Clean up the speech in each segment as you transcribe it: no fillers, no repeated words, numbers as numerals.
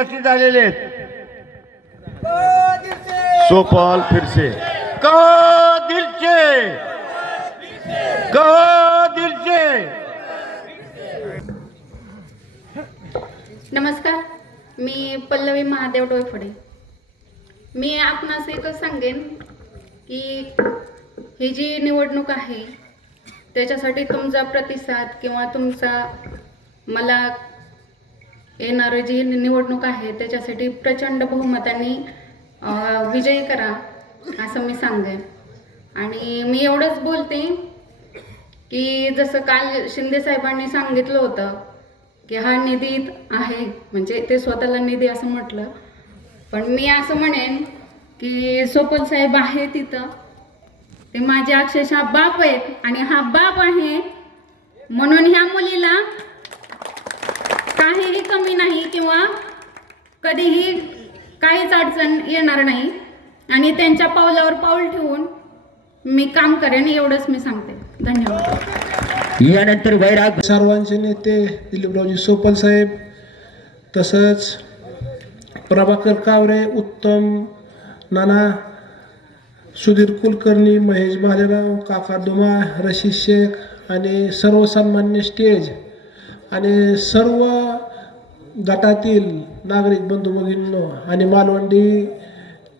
उपस्थित झालेले आहेत. सोपाल फिरसे नमस्कार, मी पल्लवी महादेव डोयफोडे. मी आपणास एकच सांगेन की ही जी निवडणूक आहे त्याच्यासाठी तुमचा प्रतिसाद किंवा तुमचा मला येणारी जी निवडणूक आहे त्याच्यासाठी प्रचंड बहुमताने विजयी करा असं मी सांगेन. आणि मी एवढंच बोलते की जसं काल शिंदे साहेबांनी सांगितलं होतं की हा निधी आहे, म्हणजे ते स्वतःला निधी असं म्हटलं, पण मी असं म्हणेन की सोपल साहेब आहे तिथं, ते माझे अक्षरशः बाप आहेत आणि हा बाप आहे म्हणून ह्या मुलीला काहीही कमी नाही किंवा कधीही काहीच अडचण येणार नाही आणि त्यांच्या पावलावर पाऊल ठेवून मी काम करेन, एवढंच मी सांगते. धन्यवाद. यानंतर वैराग सर्वांचे नेते दिलीपरावजी सोपल साहेब, तसंच प्रभाकर कावरे, उत्तम नाना, सुधीर कुलकर्णी, महेश भालेराव, काका दुमा, रशीद शेख आणि सर्व सन्मान्य स्टेज आणि सर्व गटातील नागरिक बंधू भगिनींनो आणि मालवंडी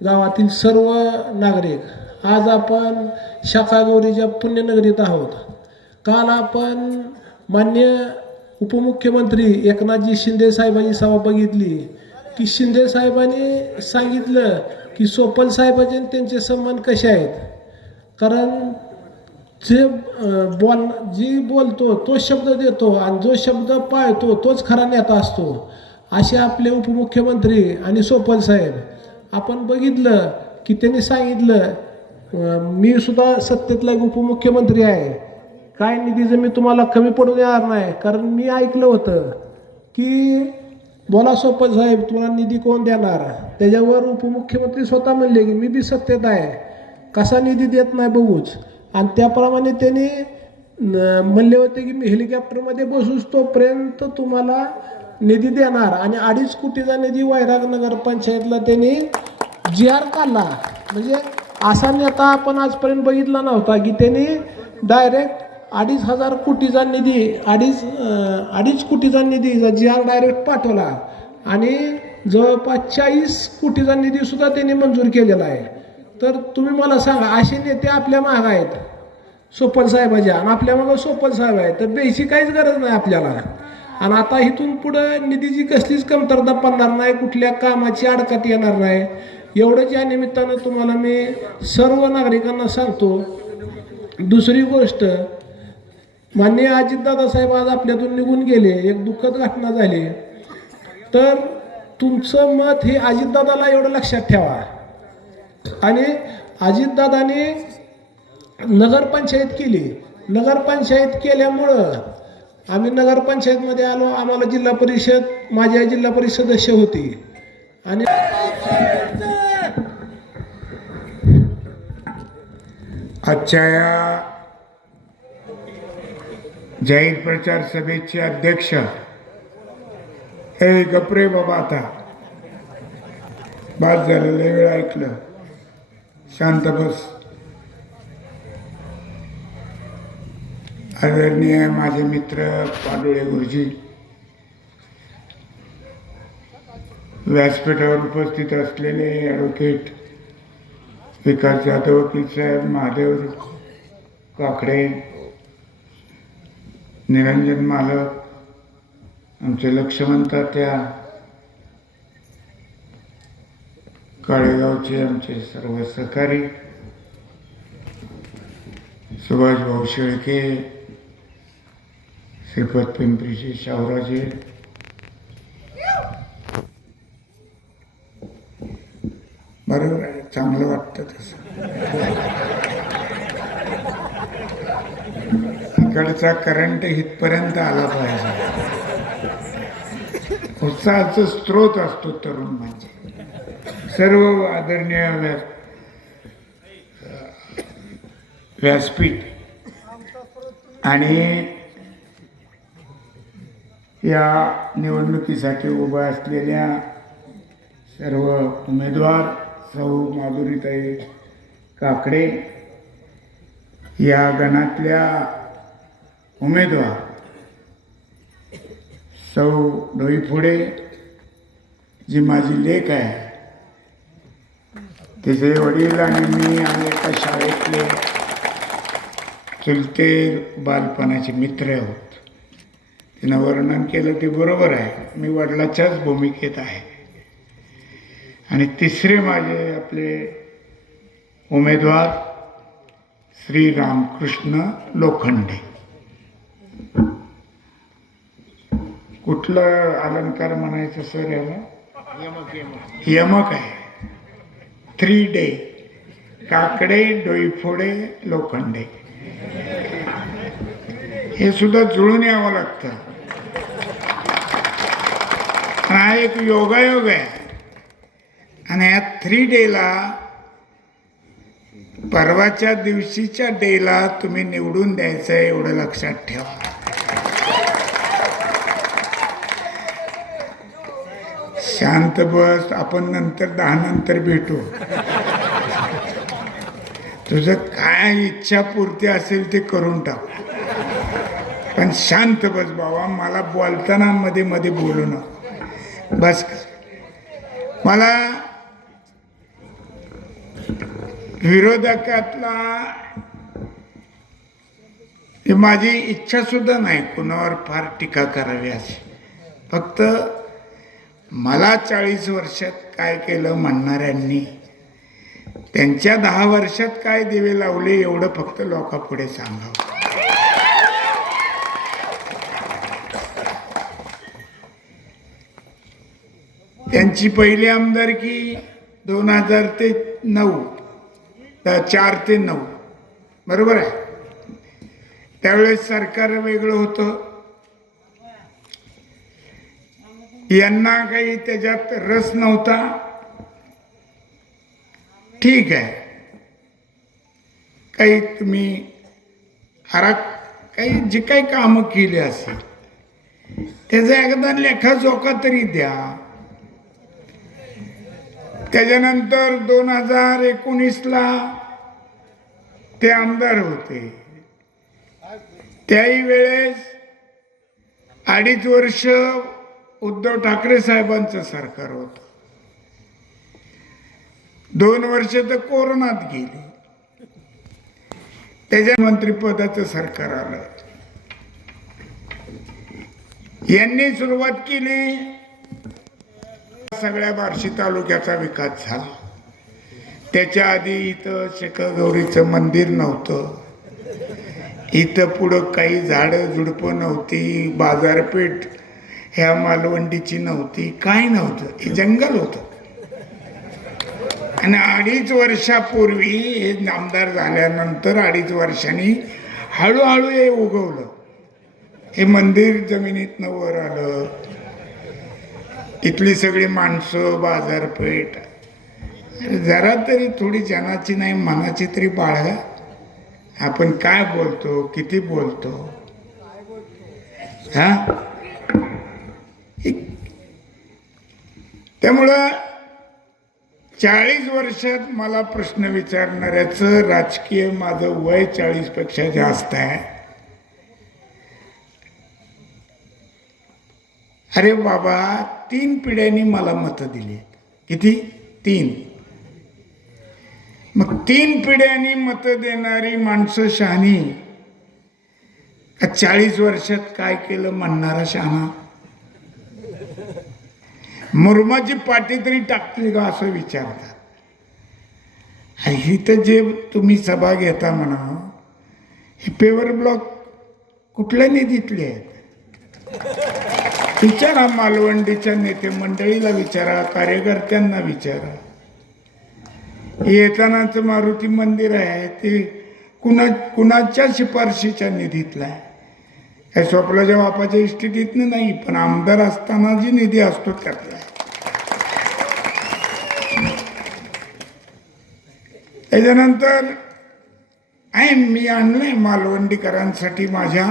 गावातील सर्व नागरिक, आज आपण शाखागौरीच्या पुण्यनगरीत आहोत. काल आपण माननीय उपमुख्यमंत्री एकनाथजी शिंदे साहेबांची सभा बघितली की शिंदे साहेबांनी सांगितलं की सोपल साहेबांचे त्यांचे सन्मान कसे आहेत, कारण जी बोलतो तो शब्द देतो आणि जो शब्द पाळतो तोच खरा नेता असतो, असे आपले उपमुख्यमंत्री आणि सोपल साहेब. आपण बघितलं की त्यांनी सांगितलं मी सुद्धा सत्तेतला एक उपमुख्यमंत्री आहे, काय निधीचं मी तुम्हाला कमी पडू देणार नाही, कारण मी ऐकलं होतं की बोला सोपल साहेब तुला निधी कोण देणार. त्याच्यावर उपमुख्यमंत्री स्वतः म्हणले की मी बी सत्तेत आहे, कसा निधी देत नाही बघूच. आणि त्याप्रमाणे त्यांनी म्हणले होते की मी हेलिकॉप्टरमध्ये बसूच तोपर्यंत तुम्हाला निधी देणार. आणि 2.5 कोटीचा निधी वैराग नगर पंचायतला त्यांनी GR काढला. म्हणजे असा नेता आपण आजपर्यंत बघितला नव्हता की त्यांनी डायरेक्ट 2,500 कोटीचा निधी 2.5 कोटीचा निधीचा GR डायरेक्ट पाठवला आणि जवळपास 40 कोटीचा निधीसुद्धा त्यांनी मंजूर केलेला आहे. तर तुम्ही मला सांगा, असे नेते आपल्या मागं आहेत सोपल साहेबाच्या आणि आपल्या मागं सोपल साहेब आहे, तर द्यायची काहीच गरज नाही आपल्याला. आणि आता इथून पुढं निधीची कसलीच कमतरता पडणार नाही, कुठल्या कामाची अडचण येणार नाही, एवढंच या निमित्तानं तुम्हाला मी सर्व नागरिकांना सांगतो. दुसरी गोष्ट, माननीय अजितदादा साहेब आज आपल्यातून निघून गेले, एक दुःखद घटना झाली. तर तुमचं मत हे अजितदादाला एवढं लक्षात ठेवा. आणि अजितदादाने नगरपंचायत केली, नगरपंचायत केल्यामुळं आम्ही नगरपंचायतमध्ये आलो, आम्हाला जिल्हा परिषद, माझी आई जिल्हा परिषद सदस्य होती. आणि आजच्या या जाहीर प्रचार सभेचे अध्यक्ष, हे गपरे बाबा, आता बाद झालं, लय वेळ ऐकलं, शांत बस. आदरणीय माझे मित्र पाडोळे गुरुजी, व्यासपीठावर उपस्थित असलेले ॲडव्होकेट विकास जाधव, वकील साहेब, महादेव काकडे, निरंजन मालक, आमचे लक्ष्मण तात्या, काळेगावचे आमचे सर्व सहकारी, सुभाष भाऊ शेळके, श्रीपत पिंपरीचे शाहराजे, बरोबर आहे, चांगलं वाटतं तसं. इकडचा करंट इथपर्यंत आला पाहिजे. उत्साहाचा स्रोत असतो तरुण म्हणजे. सर्व आदरणीय व्यासपीठ आणि या निवडणुकीसाठी उभा असलेल्या सर्व उमेदवार सौ माधुरीताई काकडे या गणातल्या उमेदवार सौ डोईफोडे जी माझी लेक आहे, तिचे वडील आणि मी आम्ही एका शाळेतले चुलते बालपणाचे मित्र आहोत. तिनं वर्णन केलं ते बरोबर आहे, मी वडिलाच्याच भूमिकेत आहे. आणि तिसरे माझे आपले उमेदवार श्री रामकृष्ण लोखंडे. कुठलं अलंकार म्हणायचं सर याला? यमक आहे. 3 डे काकडे डोईफोडे लोखंडे, हे सुद्धा जुळून यावं लागतं. हा एक योगायोग आहे. आणि या 3 डेला परवाच्या दिवशीच्या डेला तुम्ही निवडून द्यायचं आहे, एवढं लक्षात ठेवा. शांत बस, आपण नंतर 10 नंतर भेटू. तुझं काय इच्छापूर्ती असेल ते करून टाक, पण शांत बस बाबा. मला बोलताना मध्ये मध्ये बोलू नको, बस. मला विरोधकातला ही माझी इच्छा सुद्धा नाही कुणावर फार टीका करावी अशी. फक्त मला 40 वर्षात काय केलं म्हणणाऱ्यांनी त्यांच्या 10 वर्षात काय दिवे लावले एवढं फक्त लोकांपुढे सांगावं. त्यांची पहिली आमदारकी 2009 4 ते 9 बरोबर आहे. त्यावेळेस सरकार वेगळं होतं, यांना काही त्याच्यात रस नव्हता. ठीक आहे, काही तुम्ही काही जे काही कामं केली असेल त्याचा एकदा लेखाजोखा तरी द्या. त्याच्यानंतर 2019ला ते आमदार होते. त्याही वेळेस 2.5 वर्ष उद्धव ठाकरे साहेबांचं सरकार होतं. 2 वर्ष तर कोरोनात गेली. त्याच्या मंत्रिपदाचं सरकार आलं. यांनी सुरुवात केली, सगळ्या बार्शी तालुक्याचा विकास झाला. त्याच्या आधी इथं शेखगौरीचं मंदिर नव्हतं, इथं पुढं काही झाडं झुडपं नव्हती, बाजारपेठ ह्या मालवंडीची नव्हती, काय नव्हतं, हे जंगल होतं. आणि 2.5 वर्षापूर्वी हे आमदार झाल्यानंतर 2.5 वर्षांनी हळूहळू हे उगवलं. हे मंदिर जमिनीतनं वर आलं. इथली सगळी माणसं, बाजारपेठ, जरा तरी थोडी जनाची नाही मनाची तरी बाळगा. आपण काय बोलतो, किती बोलतो, हा. त्यामुळं 40 वर्षात मला प्रश्न विचारणाऱ्याचं राजकीय माझं वय 40 पेक्षा जास्त आहे. अरे बाबा, 3 पिढ्यांनी मला मतं दिली. किती? 3. मग 3 पिढ्यांनी मतं देणारी माणसं शहाणी का 40 वर्षात काय केलं म्हणणारा शहाणा? मुरुमाची पाटी तरी टाकली का असं विचारतात. इथं जे तुम्ही सभा घेता म्हणा, हे पेवर ब्लॉक कुठल्या निधीतले आहेत? विचारा, मालवंडीच्या नेते मंडळीला विचारा, कार्यकर्त्यांना विचारा. येतानाच मारुती मंदिर आहे ते कुणाच्या शिफारशीच्या निधीतला आहे? काय स्वप्नाच्या बापाच्या इस्टेटीतनं नाही, पण आमदार असताना जी निधी असतो त्यातला आहे. त्याच्यानंतर मी आणलंय मालवंडीकरांसाठी माझ्या,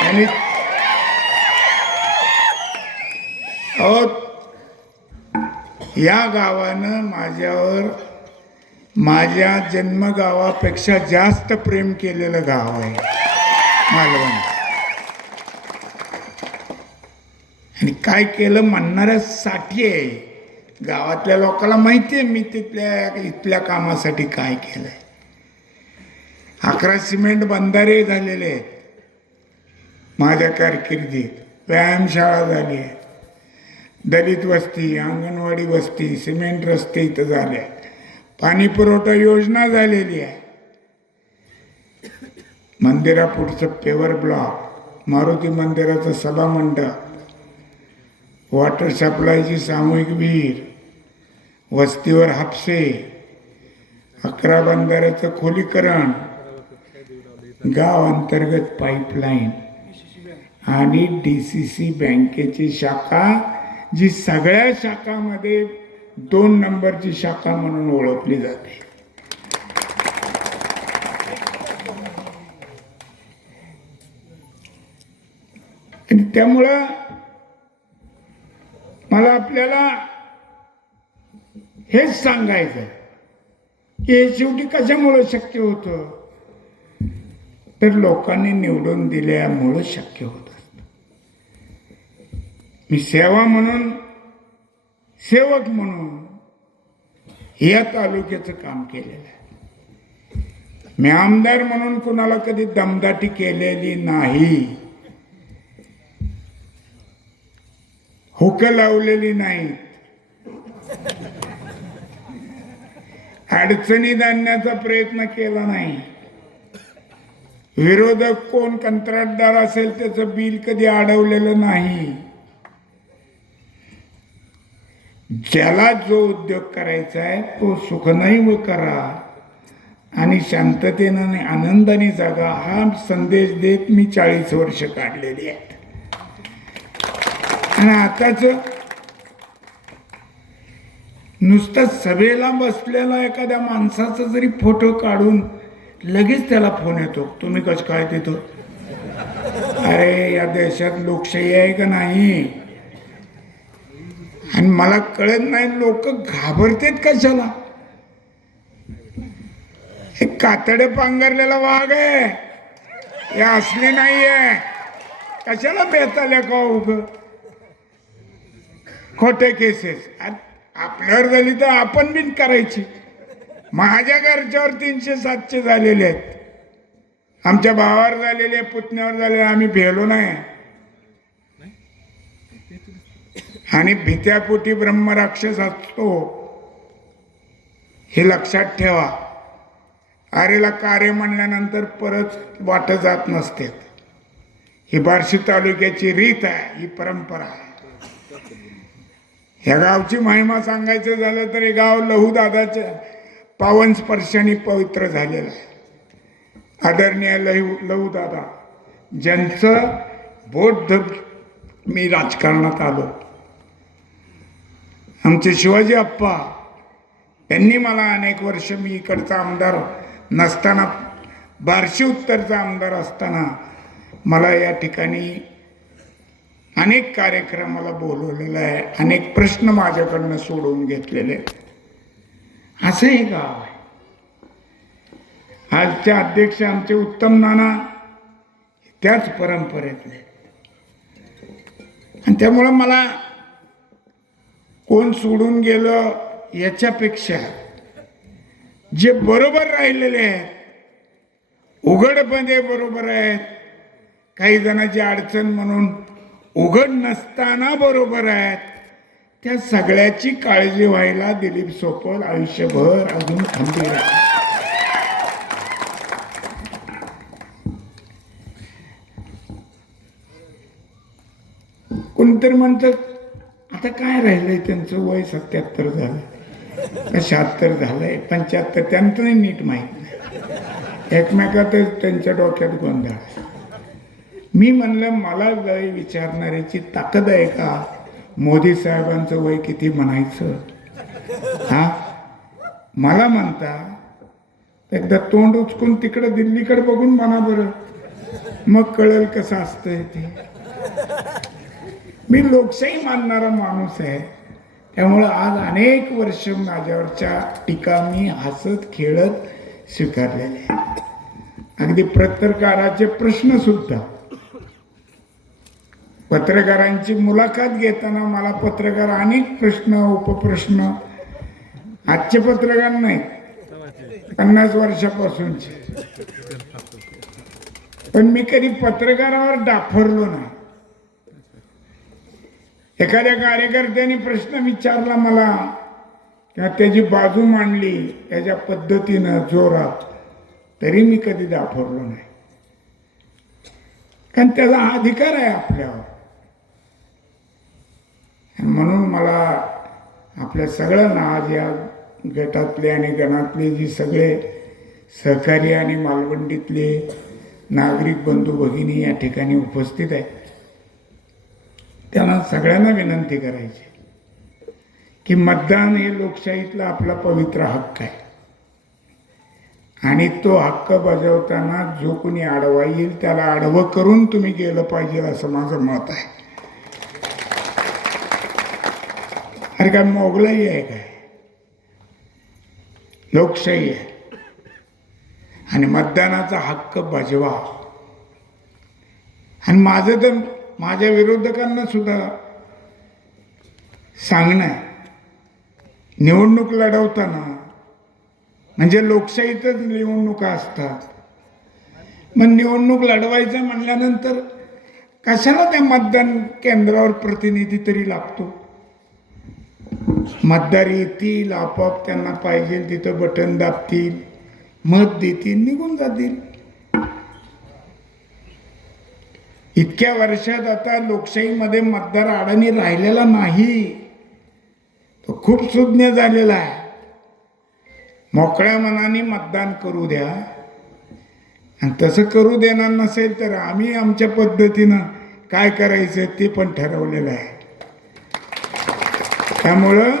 आणि या गावानं माझ्यावर माझ्या जन्मगावापेक्षा जास्त प्रेम केलेलं गाव आहे मालवण. आणि काय केलं म्हणणाऱ्यासाठी आहे. गावातल्या लोकांना माहिती आहे मी इथल्या कामासाठी काय केलंय. 11 सिमेंट बंधारे झालेले आहेत माझ्या कारकिर्दीत. व्यायामशाळा झाली आहे, दलित वस्ती, अंगणवाडी वस्ती, सिमेंट रस्ते इथं झाले, पाणी पुरवठा योजना झालेली आहे, मंदिरापुढचं पेवर ब्लॉक, मारुती मंदिराचं सभामंडप, वॉटर सप्लायची सामूहिक विहीर, वस्तीवर हापसे, 11 बंधाऱ्याचं खोलीकरण, गाव अंतर्गत पाईपलाईन आणि DCC बँकेची शाखा, जी सगळ्या शाखामध्ये 2 नंबरची शाखा म्हणून ओळखली जाते. आणि त्यामुळं मला आपल्याला हेच सांगायचं की हे शेवटी कशामुळं शक्य होतं, तर लोकांनी निवडून दिल्यामुळं शक्य होत असतं. मी सेवा म्हणून, सेवक म्हणून या तालुक्याचं काम केलेलं आहे. मी आमदार म्हणून कुणाला कधी दमदाटी केलेली नाही, हुक लावलेली नाही, अडचणीत आणण्याचा प्रयत्न केला नाही. विरोधक कोण कंत्राटदार असेल त्याचं बिल कधी अडवलेलं नाही. ज्याला जो उद्योग करायचा आहे तो सुखनैव करा आणि शांततेनं आणि आनंदाने जागा, हा संदेश देत मी 40 वर्ष काढलेली आहेत. आणि आताच नुसतं सभेला बसलेला एखाद्या माणसाचा जरी फोटो काढून लगेच त्याला फोन येतो, तुम्ही कसं काय देतो. अरे या देशात लोकशाही आहे का नाही. आणि मला कळत नाही लोक घाबरतेत कशाला. हे कातडे पांघरलेला वाघ आहे, हे असले नाहीये. कशाला बेताल्या का उग खोटे केसेस. आपल्यावर झाली तर आपण बिन करायची. माझ्या घरच्यावर 300-700 झालेले आहेत, आमच्या भावावर झालेले, पुतण्यावर झालेले, आम्ही भेलो नाही. आणि भित्यापोटी ब्रह्मराक्षस असतो हे लक्षात ठेवा. आरेला कार्य म्हणल्यानंतर परत वाट जात नसते. ही बार्शी तालुक्याची रीत आहे, ही परंपरा आहे. ह्या गावची महिमा सांगायचं झालं तर हे गाव लहूदादाच्या पावन स्पर्शाने पवित्र झालेलं आहे. आदरणीय लहूदादा ज्यांचं बोट धरून मी राजकारणात आलो. आमचे शिवाजी अप्पा यांनी मला अनेक वर्ष, मी इकडचा आमदार नसताना, बार्शी उत्तरचा आमदार असताना मला या ठिकाणी अनेक कार्यक्रमाला बोलवलेलं आहे, अनेक प्रश्न माझ्याकडनं सोडवून घेतलेले. असं हे गाव आहे. आजचे अध्यक्ष आमचे उत्तम नाना त्याच परंपरेतले. आणि त्यामुळं मला कोण सोडून गेलं याच्यापेक्षा जे बरोबर राहिलेले आहेत, उघडपणे बरोबर आहेत, काही जणांची अडचण म्हणून उघड नसताना बरोबर आहेत, त्या सगळ्याची काळजी व्हायला दिलीप सोपल आयुष्यभर अजून खंबीर आहे. कोणतरी म्हणतात आता काय राहिलंय, त्यांचं वय 77 झालं, 76 झालंय, 75, त्यांचं नाही नीट माहीत नाही. एकमेकातच त्यांच्या डोक्यात गोंधळ. मी म्हणलं मला वय विचारणाऱ्याची ताकद आहे का मोदी साहेबांचं वय किती म्हणायचं. हा मला म्हणता, एकदा तोंड उचकून तिकडे दिल्लीकडे बघून म्हणा बरं, मग कळेल कसं असतंय ते. मी लोकशाही मानणारा माणूस आहे, त्यामुळं आज अनेक वर्ष माझ्यावरच्या टीका मी हसत खेळत स्वीकारलेले आहे. अगदी पत्रकाराचे प्रश्न सुद्धा, पत्रकारांची मुलाखत घेताना मला पत्रकार अनेक प्रश्न उपप्रश्न, आजचे पत्रकार नाही 50 वर्षापासूनचे, पण मी कधी पत्रकारावर डाफरलो नाही. एखाद्या कार्यकर्त्याने प्रश्न विचारला मला किंवा त्याची बाजू मांडली त्याच्या पद्धतीनं जोरात, तरी मी कधी डाफरलो नाही, कारण त्याचा हा अधिकार आहे आपल्यावर. म्हणून मला आपल्या सगळ्यांना आज या गटातले आणि गणातले जे सगळे सहकारी आणि मालवंडीतले नागरिक बंधू भगिनी या ठिकाणी उपस्थित आहेत, त्यांना सगळ्यांना विनंती करायची की मतदान हे लोकशाहीतला आपला पवित्र हक्क आहे आणि तो हक्क बजावताना जो कोणी आडवा येईल त्याला आडवं करून तुम्ही गेलं पाहिजे असं माझं मत आहे. अरे काय मोगलाई आहे काय? लोकशाही आहे आणि मतदानाचा हक्क बजवा. आणि माझं तर माझ्या विरोधकांना सुद्धा सांगणं आहे, निवडणूक लढवताना म्हणजे लोकशाहीतच निवडणुका असतात, मग निवडणूक लढवायचं म्हणल्यानंतर कशाला त्या मतदान केंद्रावर प्रतिनिधी तरी लागतो? मतदार येतील, आपोआप त्यांना पाहिजे तिथं बटन दाबतील, मत देतील, निघून जातील. इतक्या वर्षात आता लोकशाहीमध्ये मतदार अडाणी राहिलेला नाही, तो खूप सुज्ञ झालेला आहे. मोकळ्या मनाने मतदान करू द्या, आणि तसं करू देणार नसेल तर आम्ही आमच्या पद्धतीनं काय करायचं ते पण ठरवलेलं आहे. त्यामुळं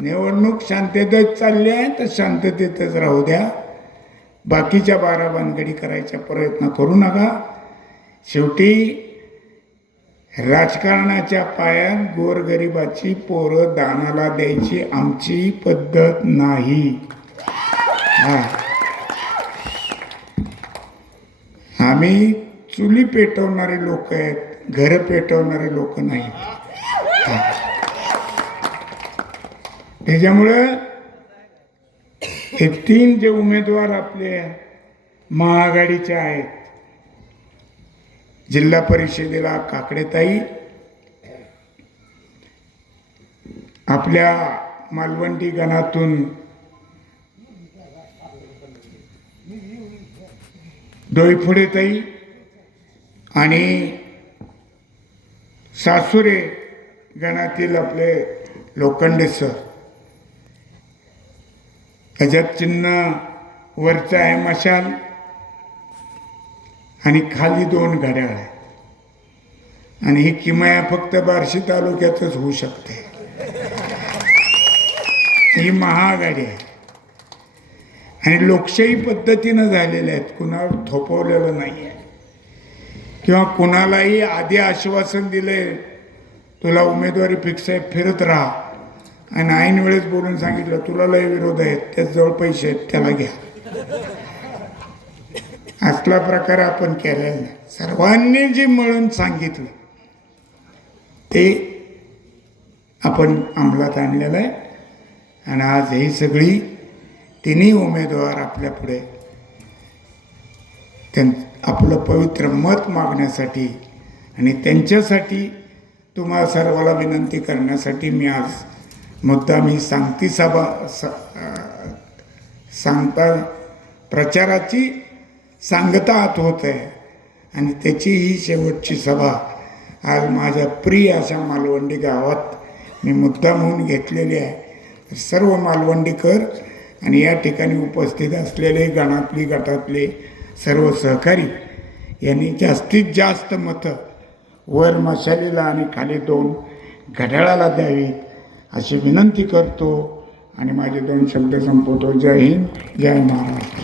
निवडणूक शांततेत चालली आहे तर शांततेतच राहू द्या, बाकीच्या 12 भानगडी करायचा प्रयत्न करू नका. शेवटी राजकारणाच्या पायात गोरगरिबाची पोरं दानाला द्यायची आमची पद्धत नाही. आम्ही चुली पेटवणारे लोक आहेत, घर पेटवणारे लोक नाहीत. त्याच्यामुळं हे 3 जे उमेदवार आपले महाआघाडीचे आहेत, जिल्हा परिषदेला काकडेताई, आपल्या मालवंडी गणातून डोईफोडेताई आणि सासुरे गणातील आपले लोखंडे सर. त्याच्यात चिन्ह वरचं आहे मशाल आणि खाली 2 घड्याळ आहे. आणि ही किमया फक्त बार्शी तालुक्यातच होऊ शकते. ही महाआघाडी आहे आणि लोकशाही पद्धतीनं झालेल्या आहेत, कुणावर थोपवलेलं नाही आहे किंवा कुणालाही आधी आश्वासन दिले तुला उमेदवारी फिक्स आहे, फिरत राहा, आणि ऐन वेळेस बोलून सांगितलं तुला लय विरोध आहेत, त्याचजवळ पैसे आहेत त्याला घ्या. असला प्रकार आपण केलेला नाही. सर्वांनी जे मिळून सांगितलं ते आपण अंमलात आणलेलं आहे. आणि आज ही सगळी 3 उमेदवार आपल्या पुढे आपलं पवित्र मत मागण्यासाठी आणि त्यांच्यासाठी तुम्हाला सर्वाला विनंती करण्यासाठी मी आज मुद्दाम ही सांगती सभा सांगता प्रचाराची सांगता आत होत आहे आणि त्याची ही शेवटची सभा आज माझ्या प्रिय अशा मालवंडी गावात मी मुद्दाम होऊन घेतलेली आहे. सर्व मालवंडीकर आणि या ठिकाणी उपस्थित असलेले गटातले सर्व सहकारी यांनी जास्तीत जास्त मतं वर मशालीला आणि खाली 2 घड्याळाला द्यावी अशी विनंती करतो आणि माझे 2 शब्द संपवतो. जय हिंद, जय महाराष्ट्र.